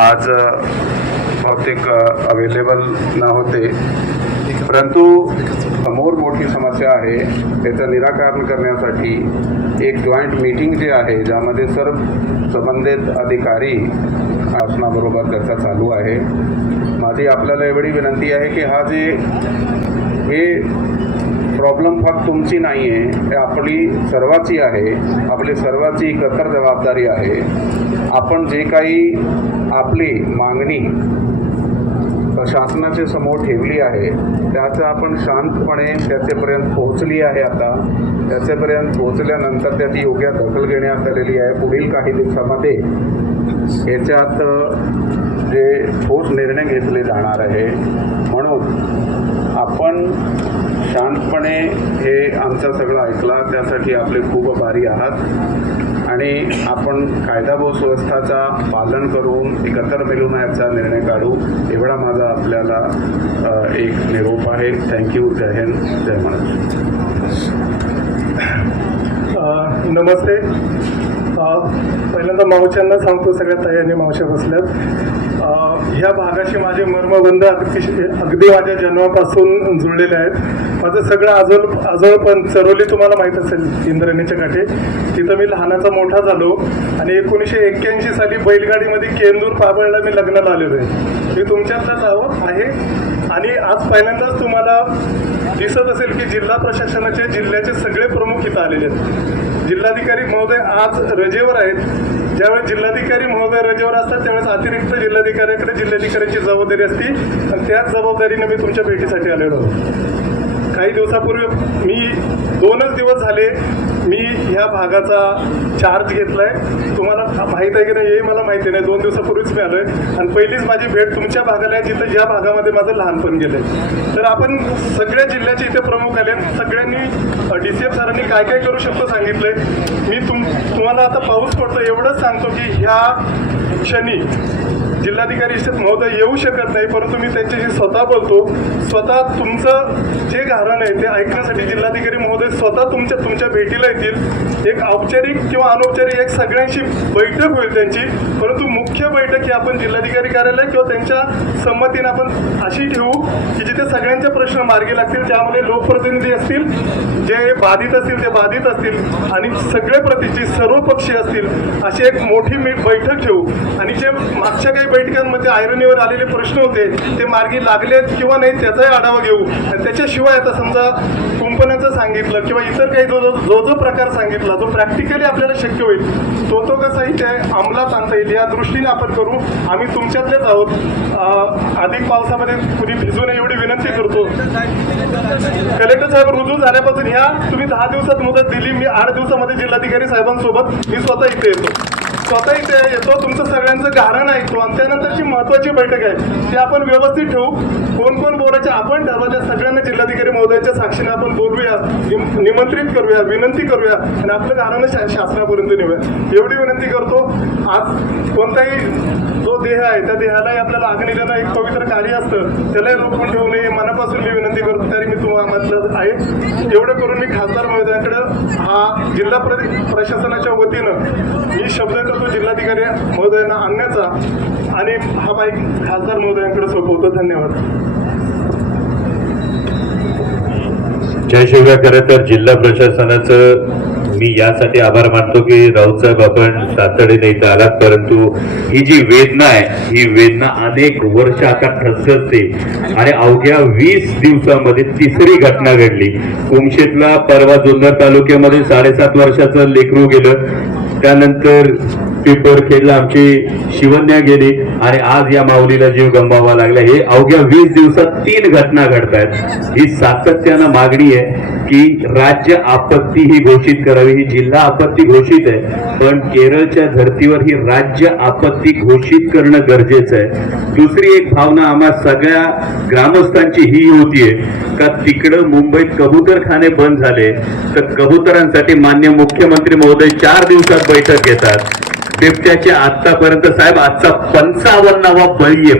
आज बहुतेक अवेलेबल न होते, परंतु समोर मोठी समस्या आहे त्याचं निराकरण करण्यासाठी एक जॉईंट मीटिंग जी आहे ज्यामध्ये सर्व संबंधित अधिकारी शासनाबरोबर चर्चा चालू आहे। माझी आपल्याला एवढी विनंती आहे की हे प्रॉब्लेम फक्त तुमची नाही आहे, हे आपली सर्वांची आहे, आपली सर्वांची एकत्र जबाबदारी आहे। आपण जे काही आपली मागणी शासनाच्या समोर ठेवली आहे त्याचं आपण शांतपणे त्याच्यापर्यंत पोहोचली आहे। आता त्याच्यापर्यंत पोहोचल्यानंतर त्याची योग्य दखल घेण्यात आलेली आहे। पुढील काही दिवसामध्ये याच्यात जे ठोस निर्णय घेतले जाणार आहे, म्हणून आपण शांतपणे हे आमचं सगळं ऐकला त्यासाठी आपले खूप आभारी आहात आणि आपण कायदा व सुव्यवस्थेचा पालन करून एकत्र मिळून याचा निर्णय काढू एवढा माझा आपल्याला एक निरोप आहे। थँक्यू। जय हिंद, जय महाराष्ट्र। नमस्ते। पहिल्यांदा मावच्यांना सांगतो, सगळ्या ताई मावश्या बसल्यात। ह्या भागाशी माझे मर्मबंध अगदी माझ्या जन्मापासून जुळलेले आहेत। माझं सगळं आजोळपण चरोली तुम्हाला माहीत असेल, इंद्रायणीच्या काठी, तिथं मी लहानाचा मोठा झालो आणि 1981 साली बैलगाडीमध्ये केंदूर पाबळला मी लग्नाला आलेलो आहे। मी तुमच्यातलाच आहे आणि आज पहिल्यांदाच तुम्हाला दिसत असेल की जिल्हा प्रशासनाचे जिल्ह्याचे सगळे प्रमुख इथं आलेले आहेत। जिल्हाधिकारी महोदय आज रजेवर आहेत। ज्यावेळेस जिल्हाधिकारी महोदय रजेवर असतात त्यावेळेस अतिरिक्त जिल्हाधिकाऱ्याकडे जिल्हाधिकाऱ्यांची जबाबदारी असते आणि त्याच जबाबदारीने मी तुमच्या भेटीसाठी आलेलो आहोत। काही दिवसापूर्वी मी 2च दिवस झाले मी ह्या भागाचा चार्ज घेतला आहे। तुम्हाला माहीत आहे की नाही हे मला माहिती नाही, 2 दिवसापूर्वीच मी आलो आहे आणि पहिलीच माझी भेट तुमच्या भागाला आहे जिथं ज्या भागामध्ये माझं लहानपण गेलं आहे। तर आपण सगळ्या जिल्ह्याचे इथे प्रमुख आले, सगळ्यांनी DCM सरांनी काय काय करू शकतो सांगितलं आहे। मी तुम्हाला आता पाऊस पडतो एवढंच सांगतो की ह्या क्षणी जिल्हाधिकारी महोदय येऊ शकत नाही, परंतु मी त्यांच्याशी स्वतः बोलतो। स्वतः तुमचं जे गारण आहे ते ऐकण्यासाठी जिल्हाधिकारी महोदय स्वतः तुमच्या भेटीला येतील। एक औपचारिक किंवा अनौपचारिक एक सगळ्यांशी बैठक होईल त्यांची, परंतु मुख्य बैठक ही आपण जिल्हाधिकारी कार्यालय किंवा त्यांच्या संमतीने आपण अशी ठेवू की जिथे सगळ्यांचे प्रश्न मार्गी लागतील। त्यामध्ये लोकप्रतिनिधी असतील, जे बाधित असतील ते बाधित असतील आणि सगळे प्रतिनिधी सर्वपक्षीय असतील, अशी एक मोठी बैठक ठेवू आणि जे मागच्या काही बैठकांमध्ये आयरणीवर आलेले प्रश्न होते ते मार्गी लागलेत किंवा नाही त्याचाही आढावा घेऊ आणि त्याच्याशिवाय आता समजा कुंपणाचं सांगितलं किंवा इतर काही जो प्रकार सांगितला जो प्रॅक्टिकली आपल्याला शक्य होईल तो कसा इथे अंमलात आणता येईल या दृष्टीने आपण करू। आम्ही तुमच्यातलेच आहोत। अधिक पावसामध्ये कुणी भिजू नये एवढी विनंती करतो। कलेक्टर साहेब रुजू झाल्यापासून ह्या तुम्ही 10 दिवसात मुदत दिली, मी 8 दिवसामध्ये जिल्हाधिकारी साहेबांसोबत मी स्वतः इथे येतो, तुमचं सगळ्यांचं गारण ऐकतो आणि त्यानंतरची महत्त्वाची बैठक आहे ती आपण व्यवस्थित ठेवू। कोण बोलायचे आपण ठरवा, त्या सगळ्यांना जिल्हाधिकारी महोदयांच्या साक्षीने आपण बोलूया, निमंत्रित करूया, विनंती करूया आणि आपलं गारण शासनापर्यंत नेऊया एवढी विनंती करतो। आज कोणताही जो देह आहे त्या देहालाही आपल्याला अग्नी देणं एक पवित्र कार्य असतं, त्यालाही रोखून ठेवू नये मनापासून मी विनंती करतो। तरी मी तुम्हाला म्हटलं आहे एवढं करून मी खासदार महोदयांकडे हा जिल्हा प्रशासनाच्या वतीनं मी शब्द करतो जिल्हाधिकारी महोदयांना आणण्याचा आणि हा माईक खासदार महोदयांकडे सोपवतो। धन्यवाद। जय शिवराय। खरं तर जिल्हा प्रशासनाचं मी यासाठी आभार मानतो की राऊत साहेब आपण तातडीने इथं आलात, परंतु ही जी वेदना आहे ही वेदना अनेक वर्ष आता ठसठसते आणि अवघ्या 20 दिवसामध्ये तिसरी घटना घडली। कुमशेतला परवा जुन्नर तालुक्यामध्ये 7.5 वर्षाचं लेकरू गेलं, त्यानंतर पिंपरखेडला आमची शिवन्या गेली आणि आज या माऊलीला जीव गमवावा लागला। हे अवघ्या 20 दिवसात 3 घटना घडतायत। ही सातत्यानं मागणी आहे की राज्य आपत्ती ही घोषित करावी। ही जिल्हा आपत्ती घोषित आहे, पण केरळच्या धर्तीवर ही राज्य आपत्ती घोषित करणं गरजेचं आहे। दुसरी एक भावना आम्हा सगळ्या ग्रामस्थांची ही होतीये का तिकडं मुंबईत कबूतरखाने बंद झाले तर कबुतरांसाठी मान्य मुख्यमंत्री महोदय 4 दिवसात बैठक घेतात। बिबट्याचे आतापर्यंत साहेब आजचा 55वा बळी आहे,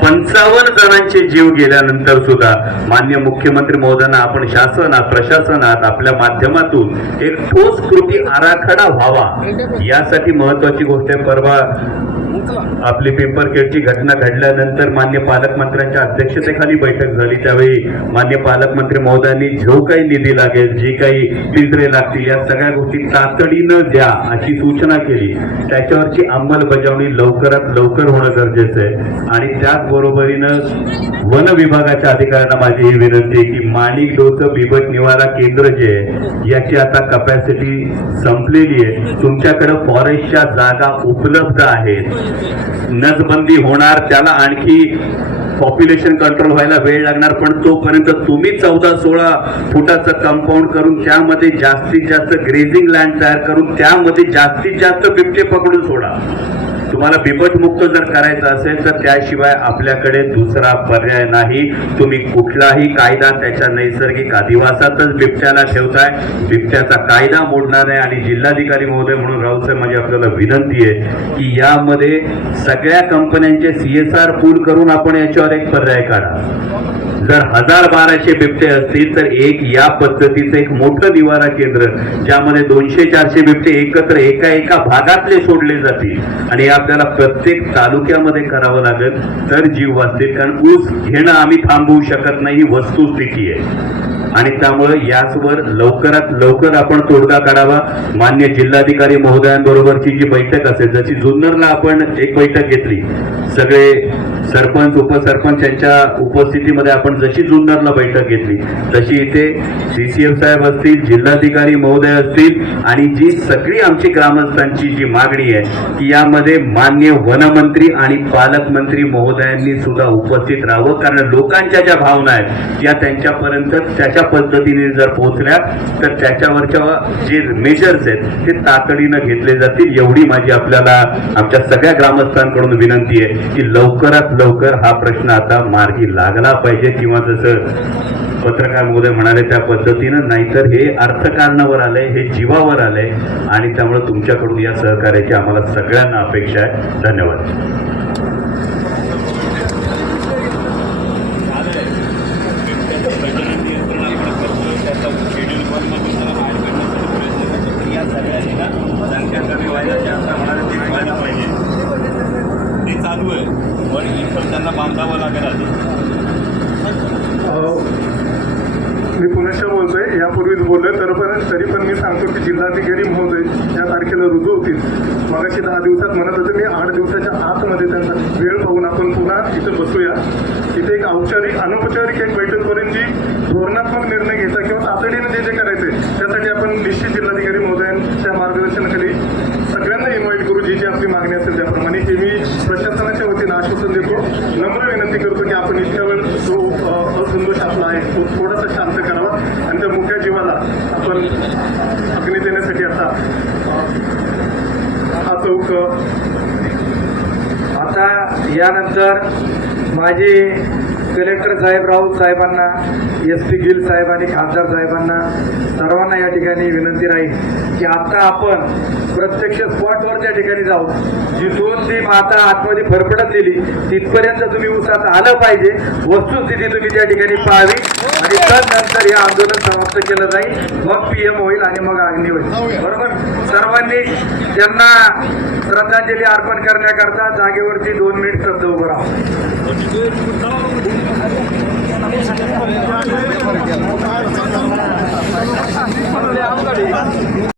55 जणांचे जीव गेल्यानंतर सुद्धा मान्य मुख्यमंत्री महोदयांना आपण शासनात प्रशासनात आपल्या माध्यमातून एक ठोस कृती आराखडा व्हावा यासाठी महत्वाची गोष्ट आहे। परवा आपली पिंपरखेडची घटना घडल्यानंतर मान्य पालकमंत्र्यांच्या अध्यक्षतेखाली बैठक झाली. त्यावेळी मान्य पालकमंत्री महोदयांनी जो काही निधी लागेल, जी काही पिंजरे लागतील, या सगळ्या गोष्टी तातडीनं द्या अशी सूचना केली. त्याच्यावरची अंमलबजावणी लवकरात लवकर होणं गरजेचं आहे. आणि त्याचबरोबरीनं वन विभागाच्या अधिकाऱ्यांना माझी ही विनंती आहे की माणिक डोचं बिबट निवारा केंद्र जे आहे याची आता कपॅसिटी संपलेली आहे. तुमच्याकडे फॉरेस्टच्या जागा उपलब्ध आहेत. नसबंदी होणार, त्याला आणखी पॉप्युलेशन कंट्रोल व्हायला वेळ लागणार, पण तोपर्यंत तुम्ही 14-16 फुटाचं कंपाऊंड करून त्यामध्ये जास्तीत जास्त ग्रेझिंग लँड तयार करून त्यामध्ये जास्तीत जास्त बिबटे पकडून सोडा. तुम्हाला बिबटमुक्त जर करायचं असेल तर त्याशिवाय आपल्याकडे दुसरा पर्याय नाही. तुम्ही कुठलाही कायदा त्याच्या नैसर्गिक अधिवासातच बिबट्याला ठेवताय. बिबट्याचा कायदा मोडणार आहे. आणि जिल्हाधिकारी महोदय म्हणून राऊतसाहेब माझी आपल्याला विनंती आहे की यामध्ये सगळ्या कंपन्यांचे CSR पूल करून आपण याच्यावर एक पर्याय काढा. जर 1000-1200 बिबटे असतील तर एक या पद्धतीचं एक मोठं निवारा केंद्र ज्यामध्ये 200-400 बिबटे एकत्र एका भागातले सोडले जातील. आणि हे आपल्याला प्रत्येक तालुक्यामध्ये करावं लागेल तर जीव वाचतील. कारण ऊस घेणं आम्ही थांबवू शकत नाही, ही वस्तुस्थिती आहे. आणि त्यामुळे याचवर लवकरात लवकर आपण तोडगा काढावा. मान्य जिल्हाधिकारी महोदयांबरोबरची जी बैठक असेल, जशी जुन्नरला आपण एक बैठक घेतली, सगळे सरपंच उपसरपंच यांच्या उपस्थितीमध्ये आपण जशी जुन्नरला बैठक घेतली तशी इथे CCF साहेब असतील, जिल्हाधिकारी महोदय असतील, आणि जी सगळी आमची ग्रामस्थांची जी मागणी आहे की यामध्ये मान्य वनमंत्री आणि पालकमंत्री महोदयांनी सुद्धा उपस्थित राहावं. कारण लोकांच्या ज्या भावना आहेत या त्यांच्यापर्यंत त्याच्या पद्धतीने जर पोहोचल्या तर त्याच्यावरच्या जे मेजर्स आहेत ते तातडीनं घेतले जातील. एवढी माझी आपल्याला आमच्या सगळ्या ग्रामस्थांकडून विनंती आहे की लवकरात लवकर हा प्रश्न आता मार्गी लागला पाहिजे, किंवा जसं पत्रकार महोदय म्हणाले त्या पद्धतीनं. नाहीतर हे अर्थकारणावर आलंय, हे जीवावर आलंय. आणि त्यामुळे तुमच्याकडून या सहकार्याची आम्हाला सगळ्यांना अपेक्षा आहे. धन्यवाद. चालू आहे, पण त्यांना बांधावं लागेल आधी. मी पुण्याच्या बोलतोय, यापूर्वीच बोललोय, तरी पण मी सांगतो की जिल्हाधिकारी महोदय या तारखेला रुजू होतील. मगाशी 10 दिवसात म्हणत होते, मी 8 दिवसाच्या आतमध्ये त्यांचा वेळ पाहून आपण पुन्हा इथे बसूया. इथे एक अनौपचारिक एक बैठक करून जी धोरणात्मक निर्णय घ्यायचा किंवा तातडीने जे करायचे त्यासाठी आपण निश्चित जिल्हाधिकारी महोदयांच्या मार्गदर्शनाखाली सगळ्यांना इन्व्हाइट करू. जी आपली मागणी असेल त्याप्रमाणे. हे मी प्रशासनाच्या वतीनं आश्वासन देतो, नम्र विनंती करतो की आपण इतक्या वेळ जो असंतोष आपला आहे तो थोडासा शांत करावा आणि त्या मोठ्या जीवाला आपण अग्नी देण्यासाठी आता हा चौक. आता यानंतर माझी कलेक्टर साहेब राऊत साहेबांना, SP गिल साहेब आणि खासदार साहेबांना सर्वांना या ठिकाणी विनंती राहील की आता आपण प्रत्यक्ष स्पॉटवर त्या ठिकाणी जाऊ. जिथून ती माता आतमध्ये फरफडत दिली तिथपर्यंत तुम्ही उसात आलं पाहिजे. वस्तुस्थिती तुम्ही त्या ठिकाणी पाहावी आणि तदनंतर हे आंदोलन समाप्त केलं जाईल. मग PM होईल आणि मग अग्नी होईल. बरोबर. सर्वांनी त्यांना श्रद्धांजली अर्पण करण्याकरता जागेवरती 2 मिनिट शब्द उभं राहा.